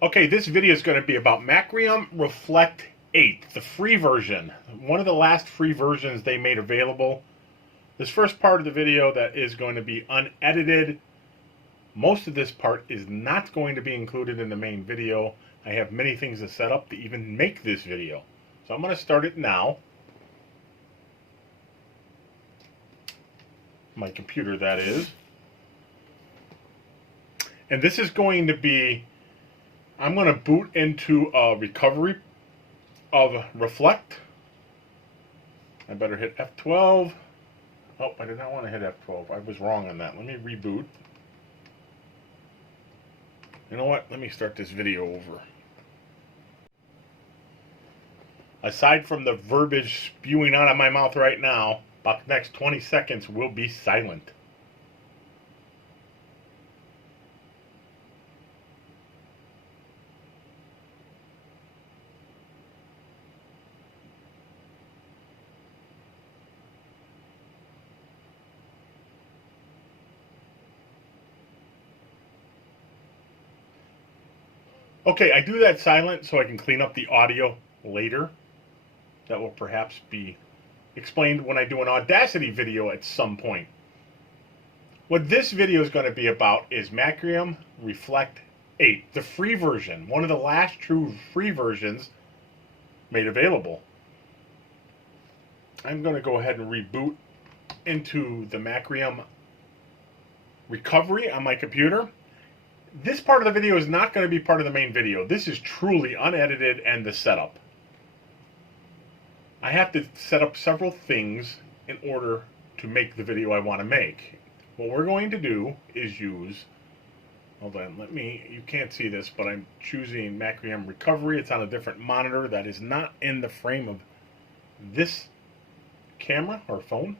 Okay, this video is going to be about Macrium Reflect 8, the free version. One of the last free versions they made available. This first part of the video that is going to be unedited. Most of this part is not going to be included in the main video. I have many things to set up to even make this video. So I'm going to start it now. My computer, that is. And this is going to be, I'm going to boot into a recovery of Reflect. I better hit F12. Oh, I did not want to hit F12. I was wrong on that. Let me reboot. You know what? Let me start this video over. Aside from the verbiage spewing out of my mouth right now, about the next 20 seconds will be silent. Okay, I do that silent so I can clean up the audio later. That will perhaps be explained when I do an Audacity video at some point. What this video is going to be about is Macrium Reflect 8, the free version, one of the last true free versions made available. I'm going to go ahead and reboot into the Macrium recovery on my computer. This part of the video is not going to be part of the main video. This is truly unedited and the setup. I have to set up several things in order to make the video I want to make. What we're going to do is use, hold on, you can't see this, but I'm choosing Macrium Recovery. It's on a different monitor that is not in the frame of this camera or phone,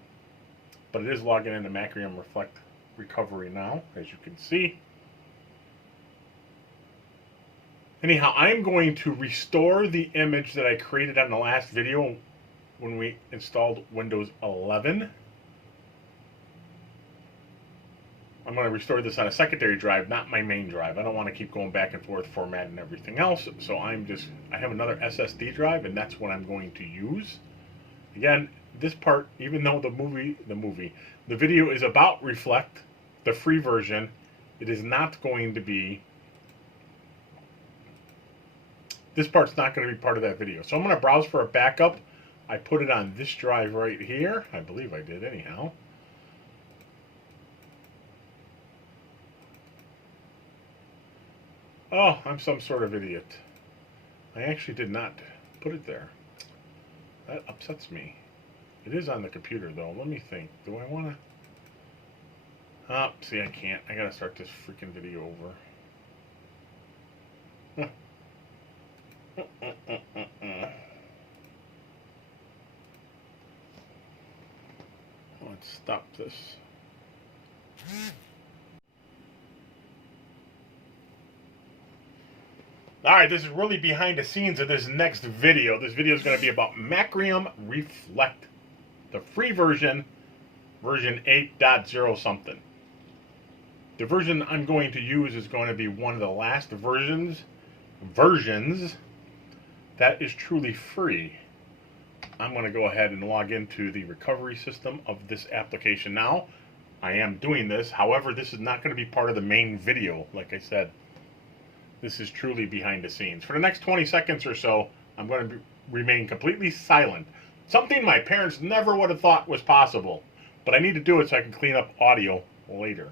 but it is logging into Macrium Reflect Recovery now, as you can see. Anyhow, I'm going to restore the image that I created on the last video when we installed Windows 11. I'm going to restore this on a secondary drive, not my main drive. I don't want to keep going back and forth formatting everything else. So I have another SSD drive, and that's what I'm going to use. Again, this part, even though the video is about Reflect, the free version, it is not going to be, this part's not going to be part of that video. So I'm going to browse for a backup. I put it on this drive right here. I believe I did anyhow. Oh, I'm some sort of idiot. I actually did not put it there. That upsets me. It is on the computer though. Let me think. Do I want to? Oh, see, I can't. I got to start this freaking video over. Let's stop this. Alright, this is really behind the scenes of this next video. This video is going to be about Macrium Reflect, the free version, version 8.0 something. The version I'm going to use is going to be one of the last versions that is truly free. I'm going to go ahead and log into the recovery system of this application now. I am doing this. However, this is not going to be part of the main video. Like I said, this is truly behind the scenes. For the next 20 seconds or so, I'm going to remain completely silent. Something my parents never would have thought was possible. But I need to do it so I can clean up audio later.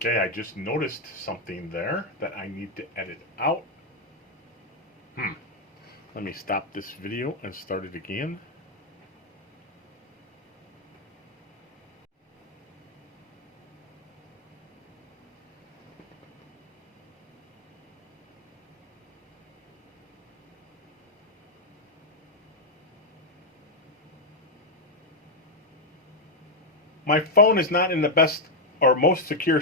Okay, I just noticed something there that I need to edit out. Let me stop this video and start it again. My phone is not in the best or most secure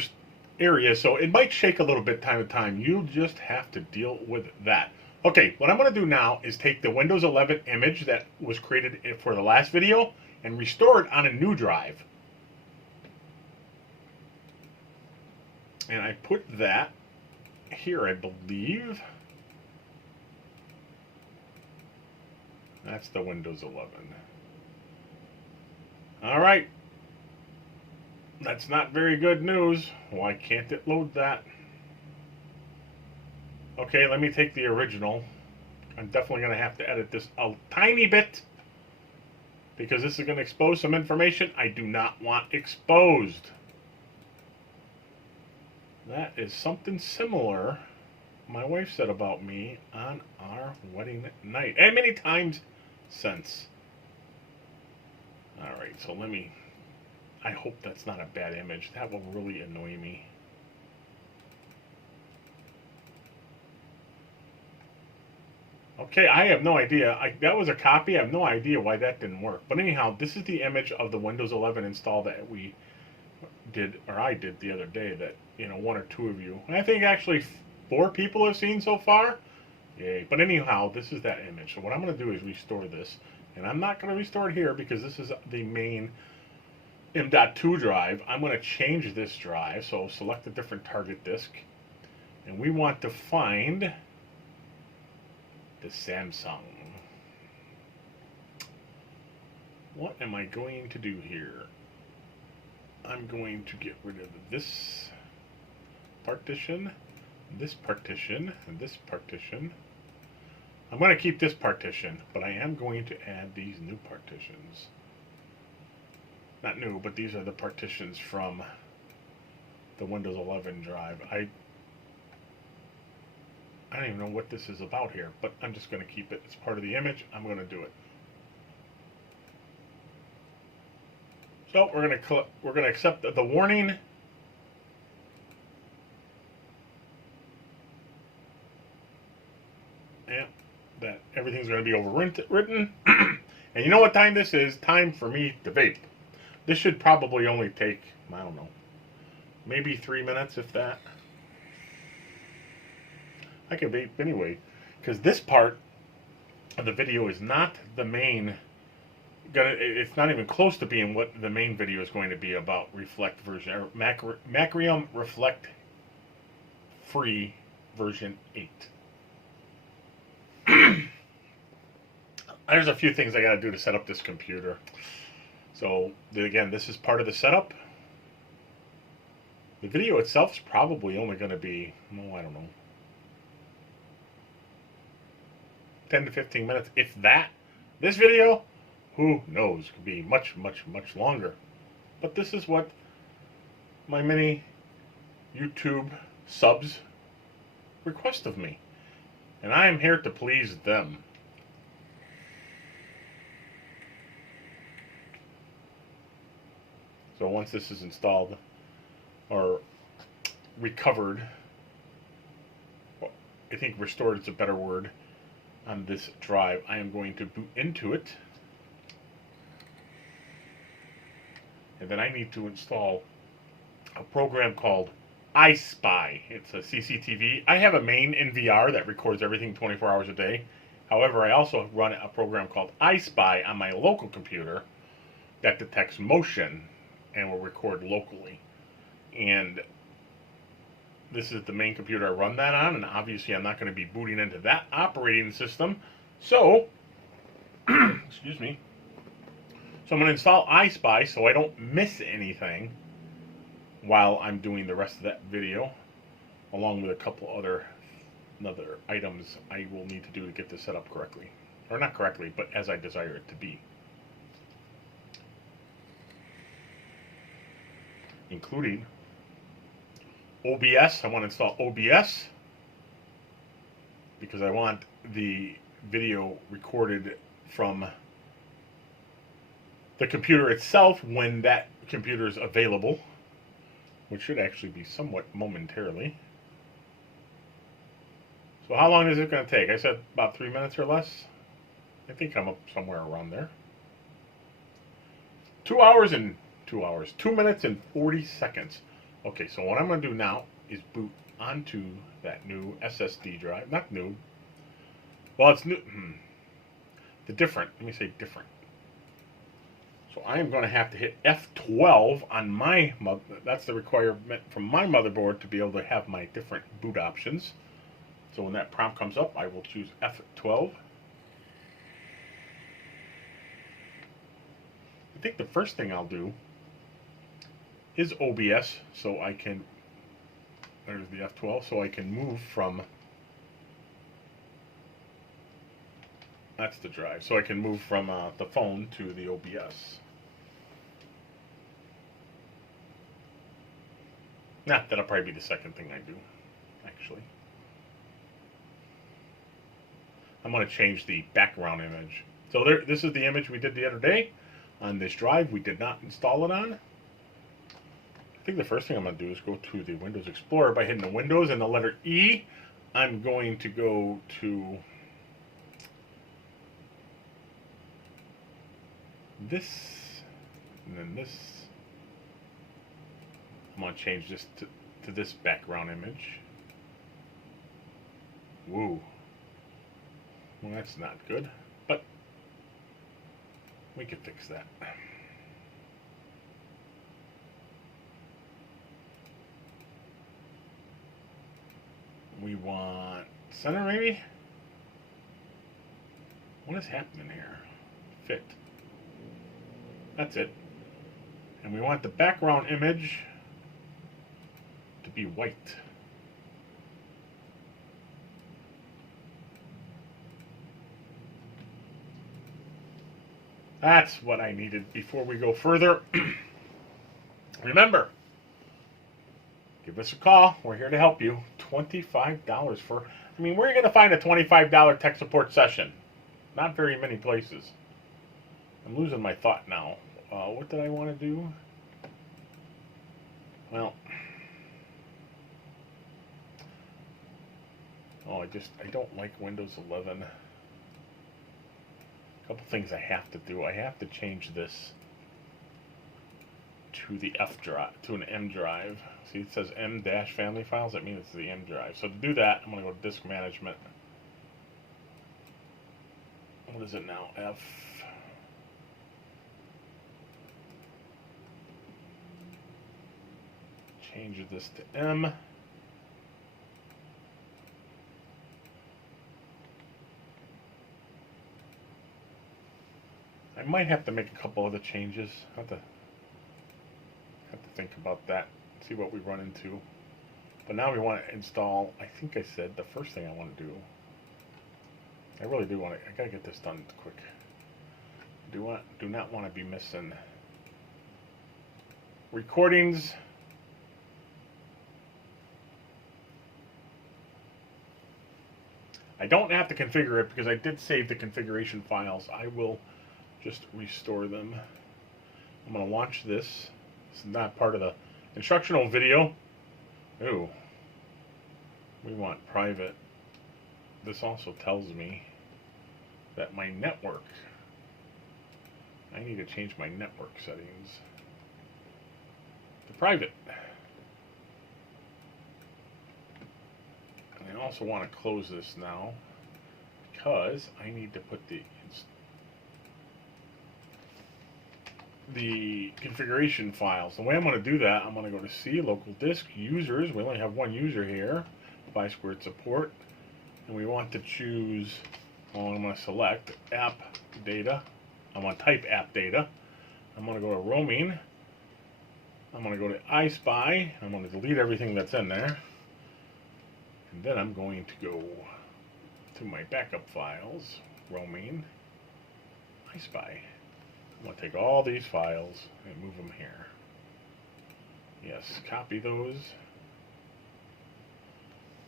area, so it might shake a little bit time to time. You'll just have to deal with that. Okay, what I'm going to do now is take the Windows 11 image that was created for the last video and restore it on a new drive. And I put that here, I believe. That's the Windows 11. All right. That's not very good news. Why can't it load that? Okay, let me take the original. I'm definitely going to have to edit this a tiny bit because this is going to expose some information I do not want exposed. That is something similar my wife said about me on our wedding night, and many times since. Alright, so I hope that's not a bad image. That will really annoy me. Okay, I have no idea. That was a copy. I have no idea why that didn't work. But anyhow, this is the image of the Windows 11 install that we did, or I did the other day, that, you know, one or two of you, and I think actually 4 people have seen so far. Yay. But anyhow, this is that image. So what I'm going to do is restore this. And I'm not going to restore it here because this is the main M.2 drive. I'm going to change this drive. So select a different target disk. And we want to find the Samsung. What am I going to do here? I'm going to get rid of this partition, this partition, and this partition. I'm going to keep this partition, but I am going to add these new partitions. Not new, but these are the partitions from the Windows 11 drive. I don't even know what this is about here, but I'm just going to keep it. It's part of the image. I'm going to do it. So we're going to accept the warning. Yeah, that everything's going to be overwritten. And you know what time this is? Time for me to vape. This should probably only take, I don't know, maybe 3 minutes, if that. I can vape anyway, because this part of the video is not the main. It's not even close to being what the main video is going to be about. Reflect version, or Macrium Reflect free version 8. There's a few things I got to do to set up this computer. So again, this is part of the setup. The video itself is probably only going to be, I don't know, 10 to 15 minutes, if that. This video, who knows, could be much, much, much longer. But this is what my many YouTube subs request of me. And I am here to please them. So once this is installed, or recovered, I think restored is a better word, on this drive, I am going to boot into it. And then I need to install a program called iSpy. It's a CCTV. I have a main NVR that records everything 24 hours a day. However, I also run a program called iSpy on my local computer that detects motion and will record locally. And this is the main computer I run that on, and obviously I'm not going to be booting into that operating system. So, excuse me. So I'm going to install iSpy so I don't miss anything while I'm doing the rest of that video, along with a couple other items I will need to do to get this set up correctly. Or not correctly, but as I desire it to be. Including OBS. I want to install OBS because I want the video recorded from the computer itself when that computer is available, which should actually be somewhat momentarily. So how long is it going to take? I said about 3 minutes or less. I think I'm up somewhere around there. 2 minutes and 40 seconds. Okay, so what I'm going to do now is boot onto that new SSD drive. Not new. Well, it's new. The different. Let me say different. So I am going to have to hit F12 on my that's the requirement from my motherboard to be able to have my different boot options. So when that prompt comes up, I will choose F12. I think the first thing I'll do is OBS, so I can, there's the F12, so I can move from, that's the drive, so I can move from the phone to the OBS. Nah, that'll probably be the second thing I do, actually. I'm going to change the background image. So there, this is the image we did the other day on this drive. We did not install it on. I think the first thing I'm going to do is go to the Windows Explorer by hitting the Windows and the letter E. I'm going to go to this, and then this. I'm going to change this to this background image. Woo. Well, that's not good, but we can fix that. We want center, maybe? What is happening here? Fit. That's it. And we want the background image to be white. That's what I needed before we go further. Remember, give us a call. We're here to help you. $25 for, I mean, where are you going to find a $25 tech support session? Not very many places. I'm losing my thought now. What did I want to do? Well, I don't like Windows 11. A couple things I have to do. I have to change this to the F drive, to an M drive. See, it says M-family files. That means it's the M drive. So to do that, I'm going to go to disk management. What is it now? F. Change this to M. I might have to make a couple other changes. Have to think about that. See what we run into. But now we want to install. I think I said the first thing I want to do. I really do want to. I gotta get this done quick. Do not want to be missing recordings. I don't have to configure it because I did save the configuration files. I will just restore them. I'm going to launch this. It's not part of the instructional video. Ooh. We want private. This also tells me that my network, I need to change my network settings to private. And I also want to close this now because I need to put the configuration files. The way I'm going to do that, I'm going to go to C, local disk, users. We only have one user here, 5-squared support. And we want to choose, well, I'm going to select app data. I'm going to type app data. I'm going to go to roaming. I'm going to go to iSpy. I'm going to delete everything that's in there. And then I'm going to go to my backup files, roaming, iSpy. I'm going to take all these files and move them here. Yes, copy those.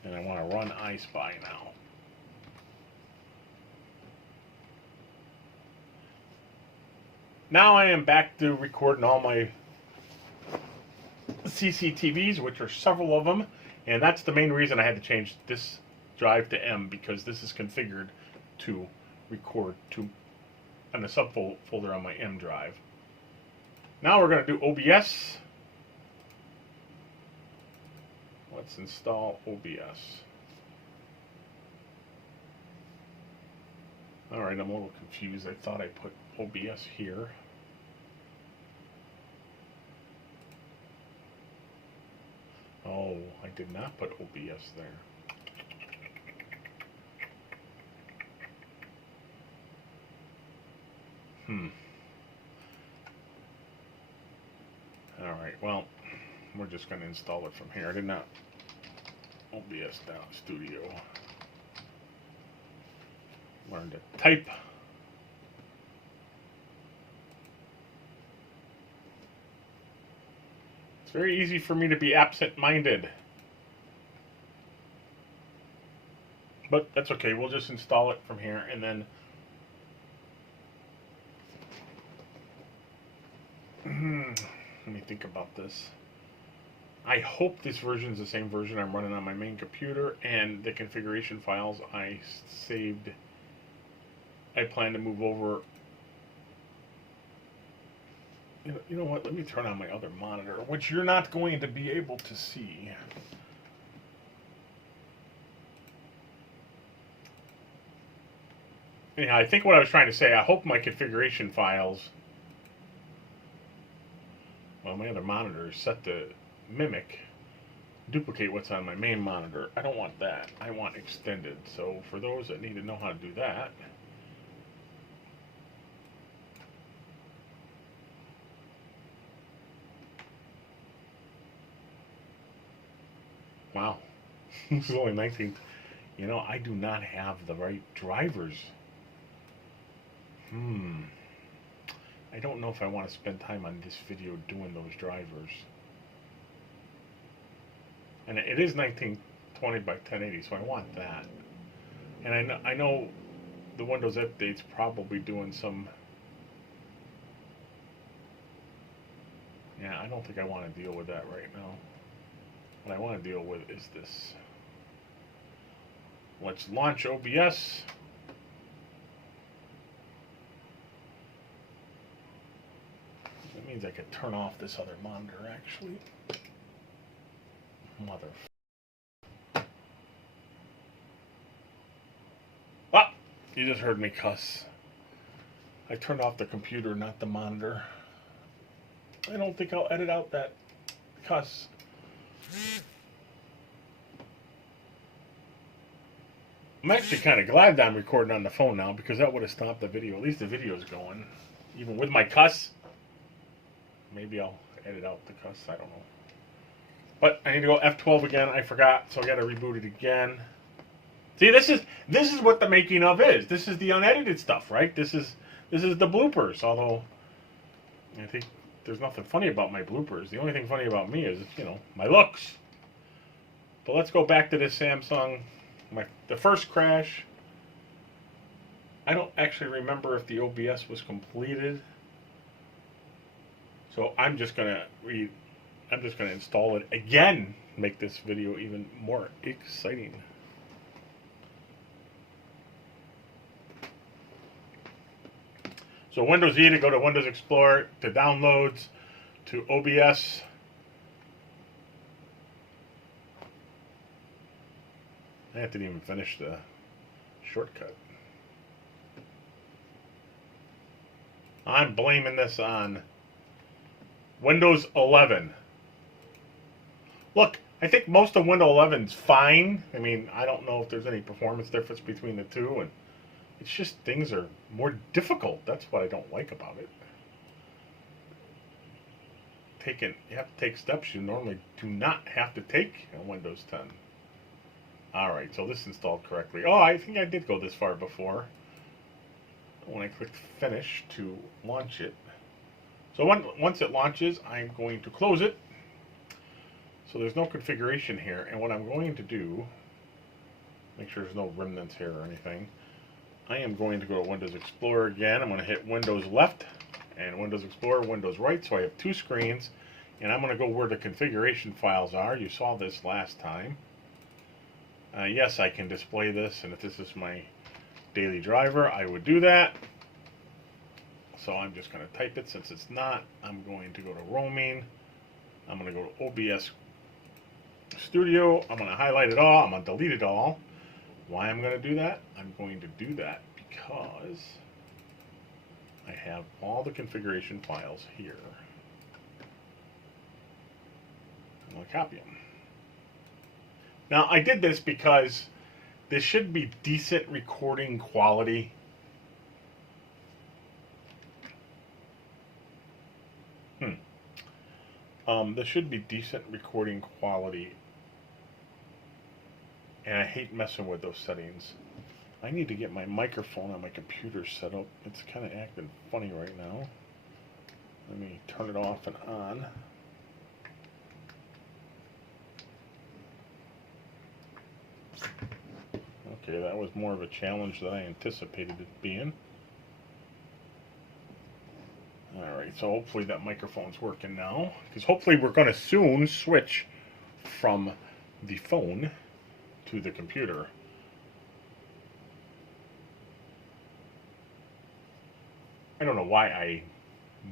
And I want to run iSpy now. Now I am back to recording all my CCTVs, which are several of them. And that's the main reason I had to change this drive to M, because this is configured to record to on the subfolder on my M drive. Now we're going to do OBS. Let's install OBS. Alright, I'm a little confused. I thought I put OBS here. Oh, I did not put OBS there. Alright, well, we're just going to install it from here. I did not OBS down Studio. Learn to type. It's very easy for me to be absent-minded. But that's okay. We'll just install it from here and then let me think about this. I hope this version is the same version I'm running on my main computer, and the configuration files I saved, I plan to move over. You know what? Let me turn on my other monitor, which you're not going to be able to see. Anyhow, I think what I was trying to say, I hope my configuration files, well, my other monitor is set to mimic, duplicate what's on my main monitor. I don't want that. I want extended. So for those that need to know how to do that, wow, this is only 19th. You know, I do not have the right drivers. I don't know if I want to spend time on this video doing those drivers. And it is 1920 by 1080, so I want that. And I know the Windows update's probably doing some. Yeah, I don't think I want to deal with that right now. What I want to deal with is this. Let's launch OBS. That means I could turn off this other monitor, actually. Mother. Ah! You just heard me cuss. I turned off the computer, not the monitor. I don't think I'll edit out that cuss. I'm actually kind of glad that I'm recording on the phone now, because that would have stopped the video. At least the video's going. Even with my cuss. Maybe I'll edit out the cuss. I don't know. But I need to go F12 again. I forgot, so I got to reboot it again. See, this is what the making of is. This is the unedited stuff, right? This is the bloopers. Although I think there's nothing funny about my bloopers. The only thing funny about me is, you know, my looks. But let's go back to this Samsung. The first crash. I don't actually remember if the OBS was completed. So I'm just gonna install it again, make this video even more exciting. So Windows E to go to Windows Explorer, to Downloads, to OBS. I didn't even finish the shortcut. I'm blaming this on Windows 11. Look, I think most of Windows 11 is fine. I mean, I don't know if there's any performance difference between the two, and it's just things are more difficult. That's what I don't like about it. You have to take steps you normally do not have to take on Windows 10. Alright, so this installed correctly. Oh, I think I did go this far before. When I clicked Finish to launch it. So once it launches, I'm going to close it. So there's no configuration here. And what I'm going to do, make sure there's no remnants here or anything. I am going to go to Windows Explorer again. I'm going to hit Windows left and Windows Explorer, Windows right. So I have two screens. And I'm going to go where the configuration files are. You saw this last time. Yes, I can display this. And if this is my daily driver, I would do that. So I'm just going to type it. Since it's not, I'm going to go to roaming. I'm going to go to OBS Studio. I'm going to highlight it all. I'm going to delete it all. Why I'm going to do that? I'm going to do that because I have all the configuration files here. I'm going to copy them. Now, I did this because this should be decent recording quality. This should be decent recording quality. And I hate messing with those settings. I need to get my microphone on my computer set up. It's kind of acting funny right now. Let me turn it off and on. Okay, that was more of a challenge than I anticipated it being. Alright, so hopefully that microphone's working now. Because hopefully we're going to soon switch from the phone to the computer. I don't know why I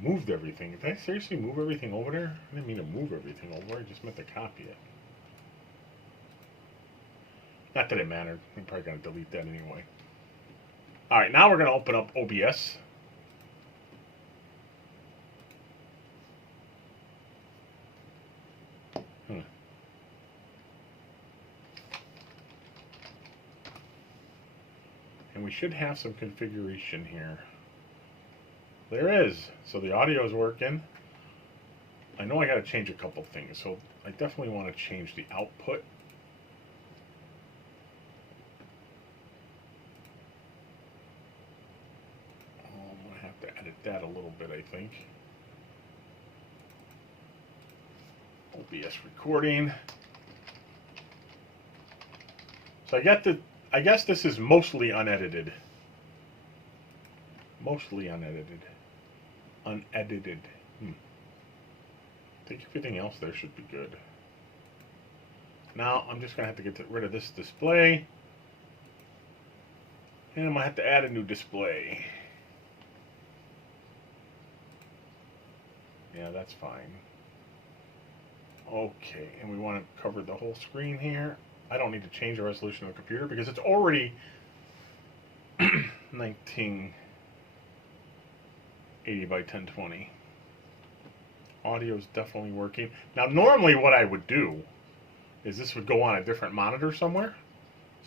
moved everything. Did I seriously move everything over there? I didn't mean to move everything over. I just meant to copy it. Not that it mattered. I'm probably going to delete that anyway. Alright, now we're going to open up OBS. And we should have some configuration here. There is. So the audio is working. I know I got to change a couple things. So I definitely want to change the output. I'm going to have to edit that a little bit, I think. OBS recording. So I guess this is mostly unedited. Mostly unedited. Unedited. I think everything else there should be good. Now I'm just going to have to get rid of this display. And I'm going to have to add a new display. Yeah, that's fine. Okay, and we want to cover the whole screen here. I don't need to change the resolution of the computer because it's already 1980 by 1020. Audio is definitely working. Now, normally what I would do is this would go on a different monitor somewhere,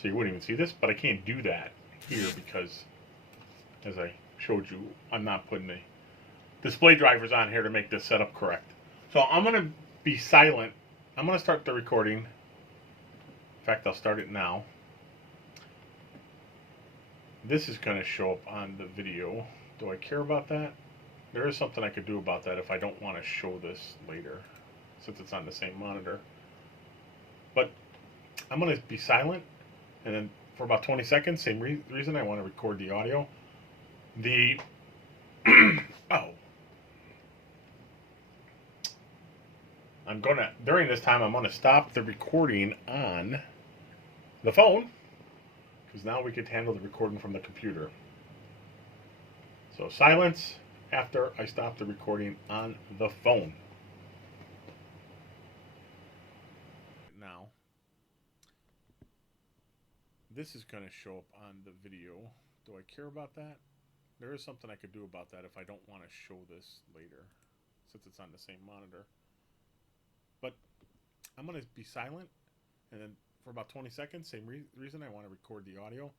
so you wouldn't even see this, but I can't do that here because, as I showed you, I'm not putting the display drivers on here to make this setup correct. So I'm going to be silent. I'm going to start the recording. In fact, I'll start it now. This is going to show up on the video. Do I care about that? There is something I could do about that if I don't want to show this later, since it's on the same monitor. But I'm going to be silent, and then for about 20 seconds, same reason I want to record the audio. During this time, I'm going to stop the recording on the phone, because now we could handle the recording from the computer. So silence after I stop the recording on the phone. Now, this is going to show up on the video. Do I care about that? There is something I could do about that if I don't want to show this later, since it's on the same monitor. But I'm going to be silent, and then for about 20 seconds, same reason I want to record the audio.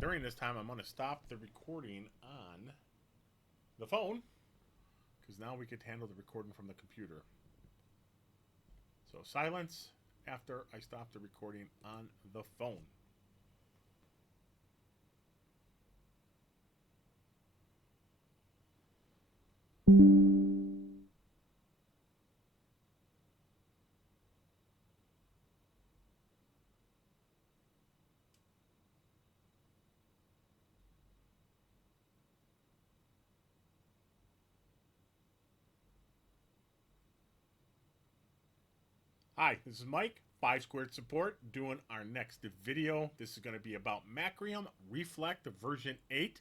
During this time, I'm going to stop the recording on the phone, because now we could handle the recording from the computer. So silence after I stop the recording on the phone. Hi, this is Mike, 5 Squared Support, doing our next video. This is going to be about Macrium Reflect version 8.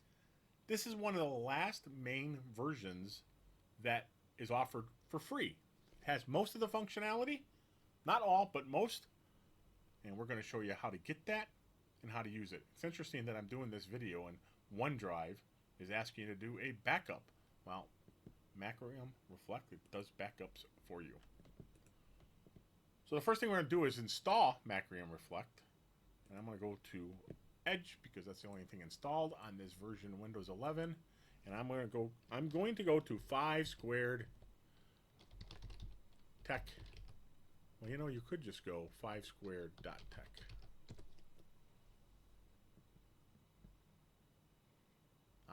This is one of the last main versions that is offered for free. It has most of the functionality. Not all, but most. And we're going to show you how to get that and how to use it. It's interesting that I'm doing this video and OneDrive is asking you to do a backup. Well, Macrium Reflect, it does backups for you. So the first thing we're going to do is install Macrium Reflect. And I'm going to go to Edge because that's the only thing installed on this version of Windows 11. And I'm going to go to 5 squared tech. Well, you know, you could just go 5 squared.tech.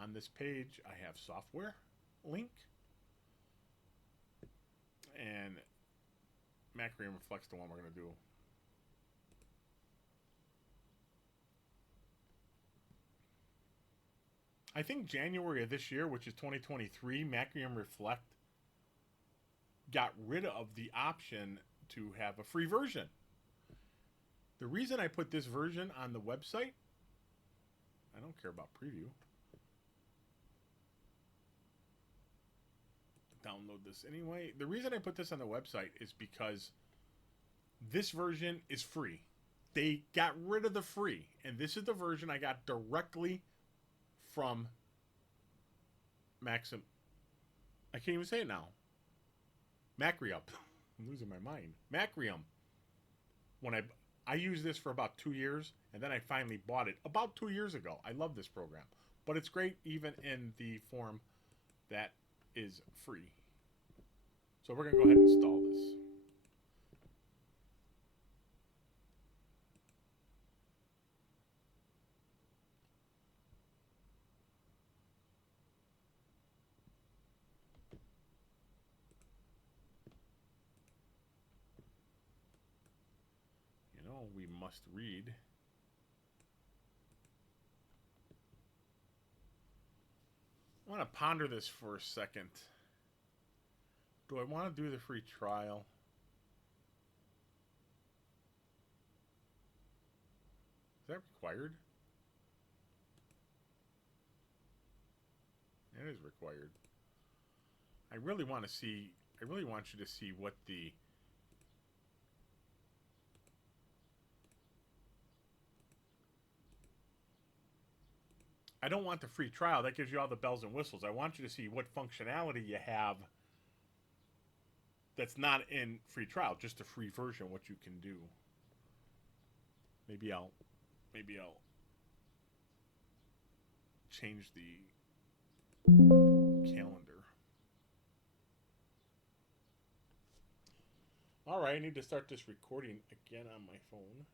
On this page, I have software link, and Macrium Reflect's the one we're going to do. I think January of this year, which is 2023, Macrium Reflect got rid of the option to have a free version. The reason I put this version on the website, I don't care about preview. Download this anyway. The reason I put this on the website is because this version is free. They got rid of the free, and this is the version I got directly from Maxim. I can't even say it now. Macrium. I'm losing my mind. Macrium. When I used this for about 2 years, and then I finally bought it about 2 years ago. I love this program, but it's great even in the form that is free. So we're going to go ahead and install this. You know, we must read. I want to ponder this for a second. Do I want to do the free trial? Is that required? It is required. I really want you to see what the I don't want the free trial. That gives you all the bells and whistles. I want you to see what functionality you have that's not in free trial, just a free version, what you can do. Maybe I'll change the calendar. All right, I need to start this recording again on my phone.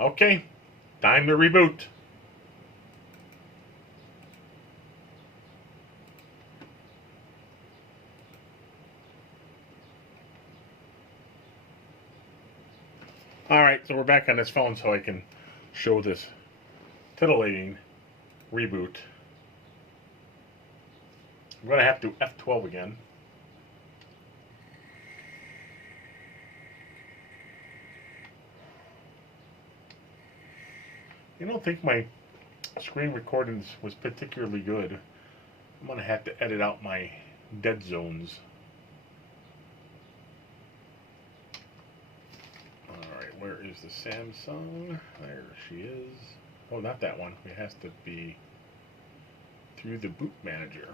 Okay, time to reboot. All right, so we're back on this phone so I can show this titillating reboot. I'm going to have to F12 again. I don't think my screen recordings was particularly good. I'm going to have to edit out my dead zones. Alright, where is the Samsung? There she is. Oh, not that one. It has to be through the boot manager.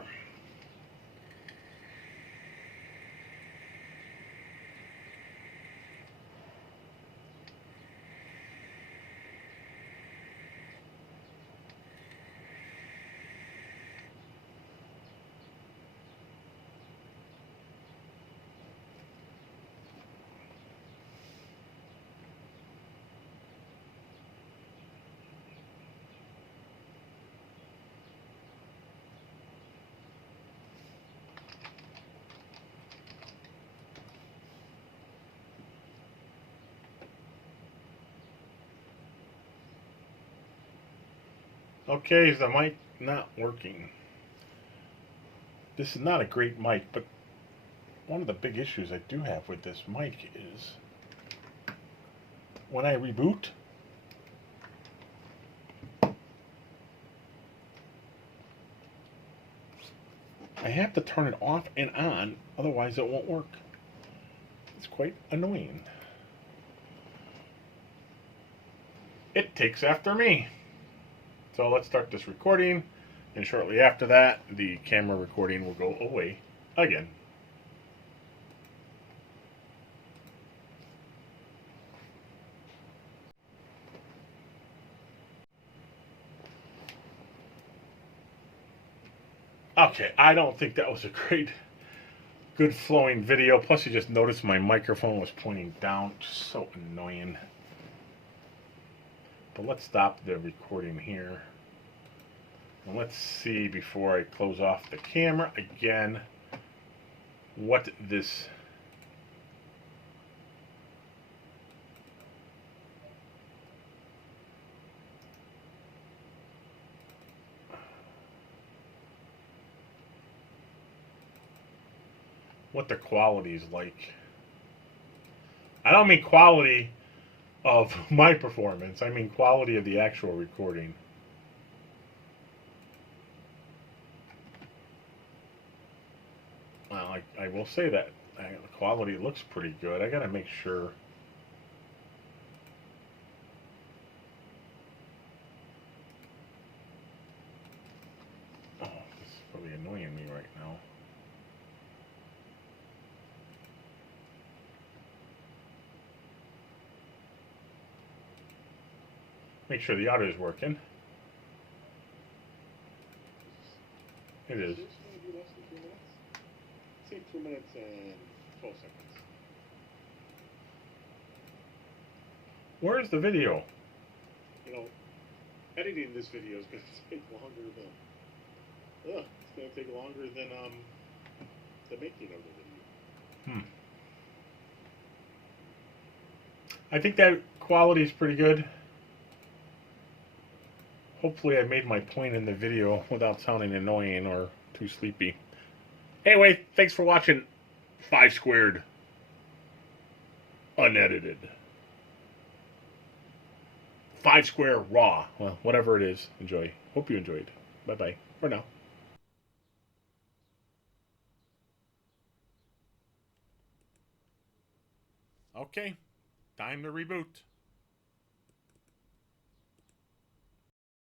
Okay, is the mic not working? This is not a great mic, but one of the big issues I do have with this mic is when I reboot, I have to turn it off and on, otherwise it won't work. It's quite annoying. It takes after me. So let's start this recording, and shortly after that, the camera recording will go away again. Okay, I don't think that was a good flowing video. Plus, you just noticed my microphone was pointing down. Just so annoying. But let's stop the recording here. And let's see, before I close off the camera again, what this what the quality is like. I don't mean quality of my performance. I mean quality of the actual recording. Well, I will say that the quality looks pretty good. I gotta make sure. Oh, this is really annoying me right now. Make sure the audio is working. It is. Say 2 minutes and 12 seconds. Where's the video? You know, editing this video is going to take longer than. It's going to take longer than the making of the video. I think that quality is pretty good. Hopefully I made my point in the video without sounding annoying or too sleepy. Anyway, thanks for watching 5 Squared Unedited. 5 Square Raw. Well, whatever it is, enjoy. Hope you enjoyed. Bye-bye for now. Okay, time to reboot.